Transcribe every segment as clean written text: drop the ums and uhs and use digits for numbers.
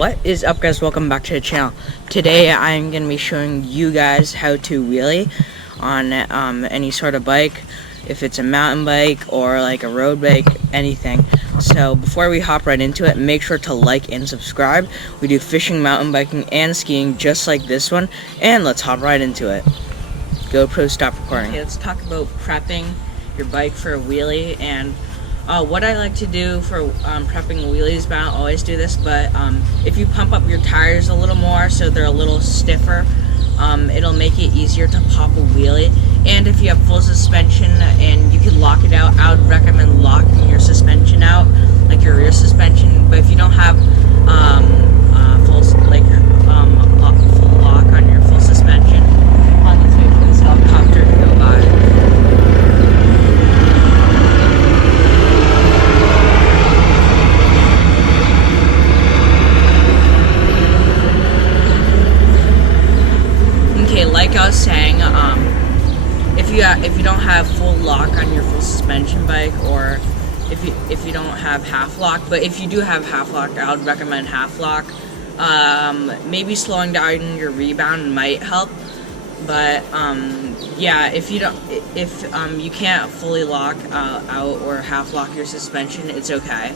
What is up, guys? Welcome back to the channel. Today I'm going to be showing you guys how to wheelie on any sort of bike, if it's a mountain bike or like a road bike, anything. So before we hop right into it, make sure to like and subscribe. We do fishing, mountain biking, and skiing just like this one, and let's hop right into it. GoPro, stop recording. Okay, let's talk about prepping your bike for a wheelie. And what I like to do for prepping wheelies, but I don't always do this, but if you pump up your tires a little more so they're a little stiffer, it'll make it easier to pop a wheelie. And if you have full suspension and you can lock it out, I would recommend locking your suspension out, like your rear suspension. But if you don't have full lock on your full suspension, let's wait for this helicopter to go by. Okay, like I was saying, if you don't have full lock on your full suspension bike, or if you don't have half lock, but if you do have half lock, I would recommend half lock. Maybe slowing down your rebound might help, but yeah, if you can't fully lock out or half lock your suspension, it's okay.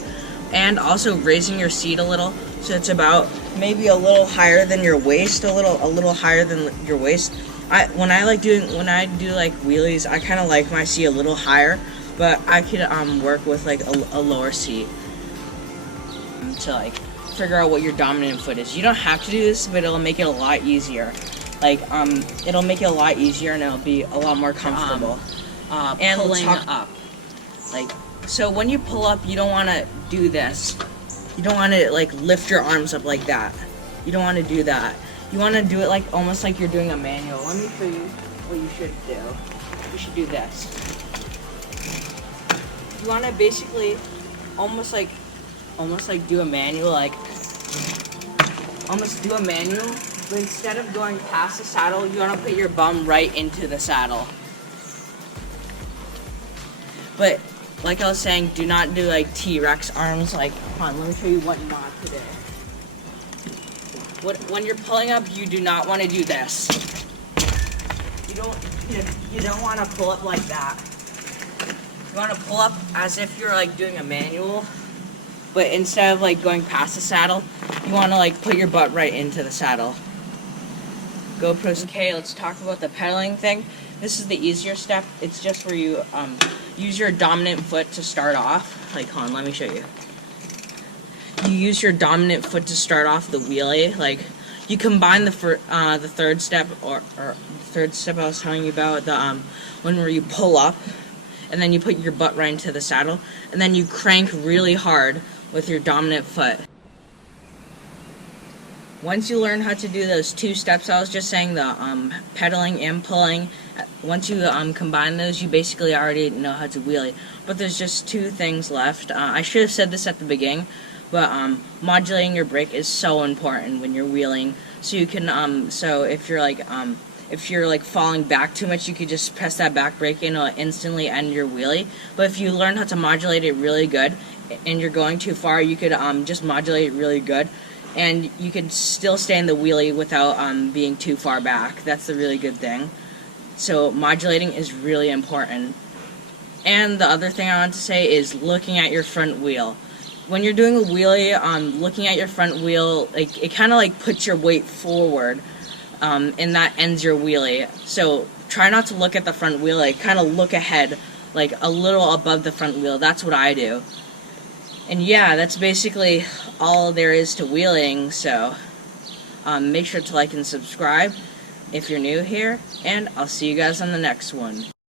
And also raising your seat a little, so it's about maybe a little higher than your waist, a little higher than your waist. When I do like wheelies, I kind of like my seat a little higher, but I could work with like a lower seat to like figure out what your dominant foot is. You don't have to do this, but it'll make it a lot easier. Like it'll make it a lot easier, and it'll be a lot more comfortable. And pulling up, like, so when you pull up, you don't want to do this. You don't want to like lift your arms up like that. You don't want to do that. You want to do it like almost like you're doing a manual. Let me show you what you should do. You should do this. You want to basically almost like do a manual, but instead of going past the saddle, you want to put your bum right into the saddle. But like I was saying, do not do like T-Rex arms. Like, hold on, let me show you what not to do. When you're pulling up, you do not want to do this. You don't want to pull up like that. You want to pull up as if you're like doing a manual, but instead of like going past the saddle, you want to like put your butt right into the saddle. GoPros. Okay, let's talk about the pedaling thing. This is the easier step. It's just where you use your dominant foot to start off. Like, hold on, let me show you. You use your dominant foot to start off the wheelie. Like, you combine the third step, or third step I was telling you about, the one where you pull up, and then you put your butt right into the saddle, and then you crank really hard with your dominant foot. Once you learn how to do those two steps I was just saying, the pedaling and pulling, once you combine those, you basically already know how to wheelie. But there's just two things left. I should have said this at the beginning, but modulating your brake is so important when you're wheeling. So you can so if you're like falling back too much, you could just press that back brake and it'll instantly end your wheelie. But if you learn how to modulate it really good, and you're going too far, you could just modulate it really good, and you can still stay in the wheelie without being too far back. That's the really good thing. So modulating is really important. And the other thing I want to say is looking at your front wheel. When you're doing a wheelie, looking at your front wheel, like, it kind of like puts your weight forward, and that ends your wheelie. So try not to look at the front wheel, like kind of look ahead, like a little above the front wheel. That's what I do. And yeah, that's basically all there is to wheeling, so make sure to like and subscribe if you're new here, and I'll see you guys on the next one.